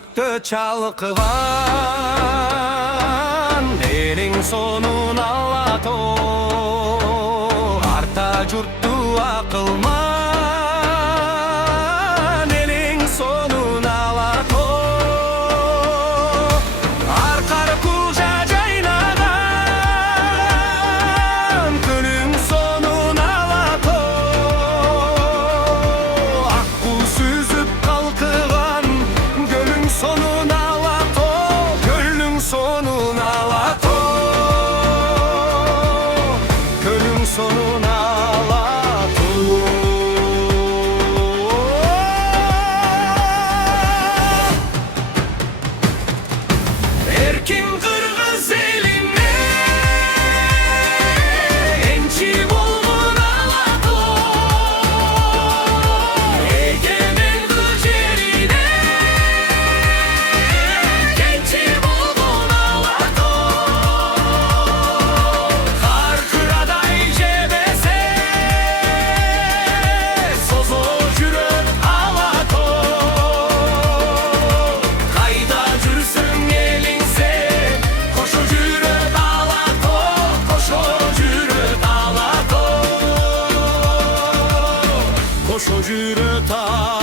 jürötte çalkıvan, elin sonun ağlato, arta jurttu akılman, elin sonun ağlato. Arkar kulca jaynagan, könün sonun ağlato. Akku süzüp kalkıgan, gölün sonun ağlato, gölün sonun ağlato, gölün sonun ağlato. Erkin kırgız eline, ençi bulgun ağlato, egemen gücerine, gençi bulgun ağlato. Kar kıraday cebese, sozo jüröt ağlato. Kayda jürsün elinse, koşo jüröt ağlato, koşo jüröt ağlato, koşo jüröt ağlato.